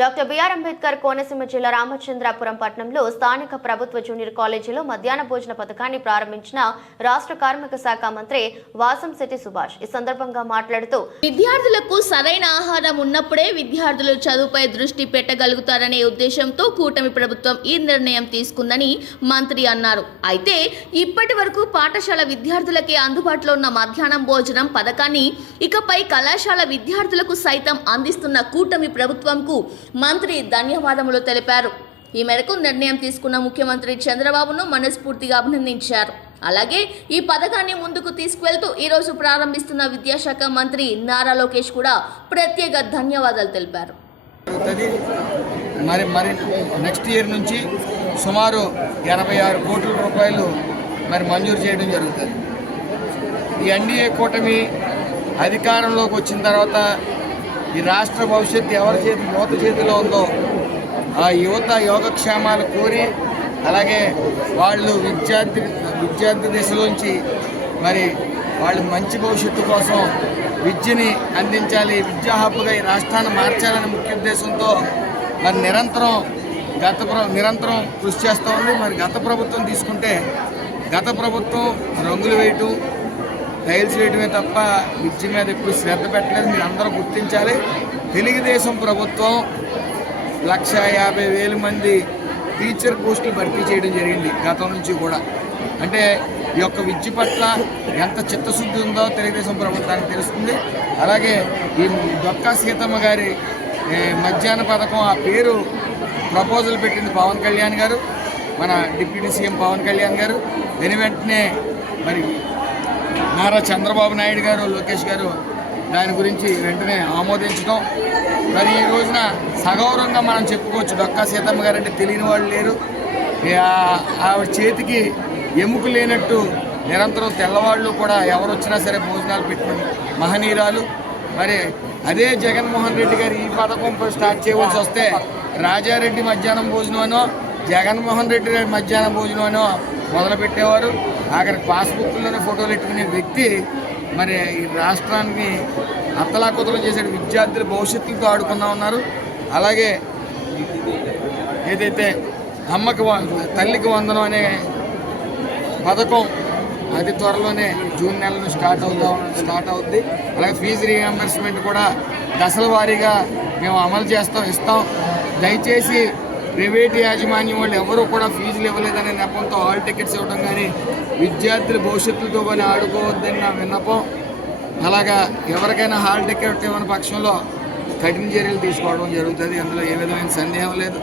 Doctor BR Ambedkar Konaseema జిల్లా రామచంద్రాపురం పట్టణంలో స్థానిక ప్రభుత్వ జూనియర్ కాలేజీలో మధ్యాహ్న భోజన పథకాన్ని ప్రారంభించిన రాష్ట్ర కార్మిక శాఖ మంత్రి వాసంశెట్టి సుభాష్. ఈ సందర్భంగా మాట్లాడుతూ విద్యార్థులకు సరైన ఆహారం ఉన్నప్పుడే విద్యార్థులు చదువుపై దృష్టి పెట్టగలుగుతారనే ఉద్దేశంతో కూటమి ప్రభుత్వం ఈ నిర్ణయం తీసుకుందని మంత్రి అన్నారు. అయితే ఇప్పటి వరకు పాఠశాల విద్యార్థులకే అందుబాటులో ఉన్న మధ్యాహ్నం భోజనం పథకాన్ని ఇకపై కళాశాల విద్యార్థులకు సైతం అందిస్తున్న కూటమి ప్రభుత్వంకు మంత్రి ధన్యవాదములు తెలిపారు. ఈ మేరకు నిర్ణయం తీసుకున్న ముఖ్యమంత్రి చంద్రబాబును మనస్ఫూర్తిగా అభినందించారు. అలాగే ఈ పథకాన్ని ముందుకు తీసుకువెళ్తూ ఈరోజు ప్రారంభిస్తున్న విద్యాశాఖ మంత్రి నారా లోకేష్ కూడా ప్రత్యేక ధన్యవాదాలు తెలిపారు. మరి మరి నెక్స్ట్ ఇయర్ నుంచి సుమారు ఎనభై ఆరు కోట్ల రూపాయలు మరి మంజూరు చేయడం జరుగుతుంది. ఈ ఎన్డీఏ కూటమి అధికారంలోకి వచ్చిన తర్వాత ఈ రాష్ట్ర భవిష్యత్తు ఎవరి చేతి యువత చేతిలో ఉందో ఆ యువత యోగక్షేమాలు కోరి అలాగే వాళ్ళు విద్యార్థి విద్యార్థి దశలోంచి మరి వాళ్ళు మంచి భవిష్యత్తు కోసం విద్యని అందించాలి విద్యా హబ్బుగా ఈ రాష్ట్రాన్ని మార్చాలనే ముఖ్య ఉద్దేశంతో మరి నిరంతరం గత నిరంతరం కృషి చేస్తూ ఉంది. మరి గత ప్రభుత్వం తీసుకుంటే గత ప్రభుత్వం రంగులు వేయటం టైల్స్ చేయడమే తప్ప విద్య మీద ఎప్పుడు శ్రద్ధ పెట్టలేదు. మీరు అందరూ గుర్తించాలి. తెలుగుదేశం ప్రభుత్వం లక్ష యాభై వేల మంది టీచర్ పోస్టులు భర్తీ చేయడం జరిగింది గతం నుంచి కూడా. అంటే ఈ యొక్క విద్య పట్ల ఎంత చిత్తశుద్ధి ఉందో తెలుగుదేశం ప్రభుత్వానికి తెలుస్తుంది. అలాగే ఈ దొక్కా సీతమ్మ గారి మధ్యాహ్న పథకం ఆ పేరు ప్రపోజల్ పెట్టింది పవన్ కళ్యాణ్ గారు మన డిప్యూటీ సీఎం పవన్ కళ్యాణ్ గారు. వెను వెంటనే మరి నారా చంద్రబాబు నాయుడు గారు లోకేష్ గారు దాని గురించి వెంటనే ఆమోదించడం మరి ఈ రోజున సగౌరవంగా మనం చెప్పుకోవచ్చు. డొక్కా సీతమ్మ గారు అంటే తెలియని వాళ్ళు లేరు. ఆవిడ చేతికి ఎముక లేనట్టు నిరంతరం తెల్లవాళ్ళు కూడా ఎవరు వచ్చినా సరే భోజనాలు పెట్టుకుని మహనీయురాలు. మరి అదే జగన్మోహన్ రెడ్డి గారు ఈ పథకం స్టార్ట్ చేయవలసి వస్తే రాజారెడ్డి మధ్యాహ్నం భోజనమనో జగన్మోహన్ రెడ్డి గారి మధ్యాహ్నం భోజనం అనో మొదలుపెట్టేవారు. ఆఖరికి పాస్బుక్లోనే ఫోటోలు పెట్టుకునే వ్యక్తి మరి ఈ రాష్ట్రానికి అత్తలాకుతలం చేసే విద్యార్థుల భవిష్యత్తులతో ఆడుకున్నా ఉన్నారు అలాగే ఏదైతే అమ్మకి తల్లికి వందనం అనే పథకం అతి త్వరలోనే జూన్ నెలలో స్టార్ట్ అవుతా స్టార్ట్ అవుద్ది. అలాగే ఫీజు రీఎంబర్స్మెంట్ కూడా దశల వారీగా మేము అమలు చేస్తాం ఇస్తాం. దయచేసి ప్రైవేట్ యాజమాన్యం వాళ్ళు ఎవరు కూడా ఫీజులు ఇవ్వలేదనే నెపంతో హాల్ టికెట్స్ ఇవ్వడం కానీ విద్యార్థుల భవిష్యత్తుతో కానీ ఆడుకోవద్దని నా విన్నపం. అలాగా ఎవరికైనా హాల్ టికెట్ ఇవ్వని పక్షంలో కఠిన చర్యలు తీసుకోవడం జరుగుతుంది. అందులో ఏ విధమైన సందేహం లేదు.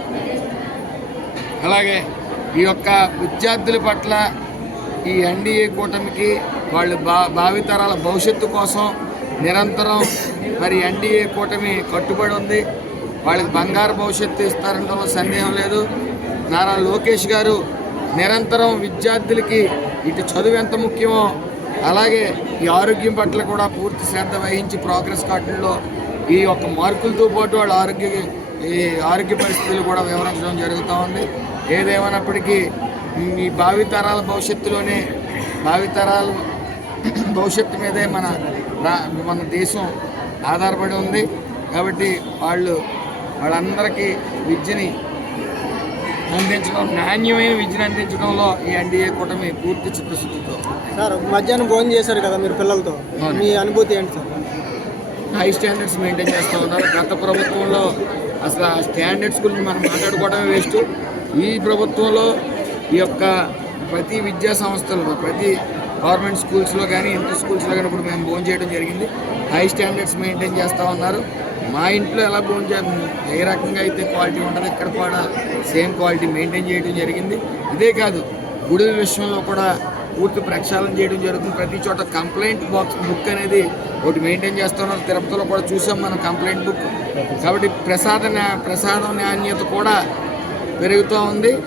అలాగే ఈ యొక్క విద్యార్థుల పట్ల ఈ ఎన్డీఏ కూటమికి వాళ్ళు భా భావితరాల భవిష్యత్తు కోసం నిరంతరం మరి ఎన్డీఏ కూటమి కట్టుబడి ఉంది. వాళ్ళకి బంగారు భవిష్యత్తు ఇస్తారనడంలో సందేహం లేదు. నారా లోకేష్ గారు నిరంతరం విద్యార్థులకి ఇటు చదువు ఎంత ముఖ్యమో అలాగే ఈ ఆరోగ్యం పట్ల కూడా పూర్తి శ్రద్ధ వహించి ప్రోగ్రెస్ కార్డుల్లో ఈ యొక్క మార్కులతో పాటు వాళ్ళ ఆరోగ్య ఈ ఆరోగ్య పరిస్థితులు కూడా వివరించడం జరుగుతూ ఉంది. ఏదేమైనప్పటికీ ఈ భావితరాల భవిష్యత్తులోనే భావితరాల భవిష్యత్తు మీదే మన మన దేశం ఆధారపడి ఉంది. కాబట్టి వాళ్ళు వాళ్ళందరికీ విద్యని అందించడం నాణ్యమైన విద్యను అందించడంలో ఈ ఎన్డీఏ కూటమి పూర్తి చిత్తశుద్ధితో. సార్ మధ్యాహ్నం భోజనం చేశారు కదా మీరు పిల్లలతో. మీ అనుభూతి ఏంటి సార్? హై స్టాండర్డ్స్ మెయింటైన్ చేస్తూ ఉన్నారు. గత ప్రభుత్వంలో అసలు ఆ స్టాండర్డ్స్ గురించి మనం మాట్లాడుకోవడమే వేస్ట్. ఈ ప్రభుత్వంలో ఈ యొక్క ప్రతి విద్యా సంస్థలు ప్రతి గవర్నమెంట్ స్కూల్స్లో కానీ ఇంటర్ స్కూల్స్లో కానీ ఇప్పుడు మేము భోజనం చేయడం జరిగింది. హై స్టాండర్డ్స్ మెయింటైన్ చేస్తూ ఉన్నారు. మా ఇంట్లో ఎలా భోజనం ఏ రకంగా అయితే క్వాలిటీ ఉంటుందో ఇక్కడ కూడా సేమ్ క్వాలిటీ మెయింటైన్ చేయడం జరిగింది. ఇదే కాదు గుడి విషయంలో కూడా పూర్తి ప్రక్షాళన చేయడం జరుగుతుంది. ప్రతి చోట కంప్లైంట్ బాక్స్ బుక్ అనేది ఒకటి మెయింటైన్ చేస్తున్నారు. తిరుపతిలో కూడా చూసాం మనం కంప్లైంట్ బుక్. కాబట్టి ప్రసాద నా- ప్రసాదం నాణ్యత కూడా పెరుగుతూ ఉంది.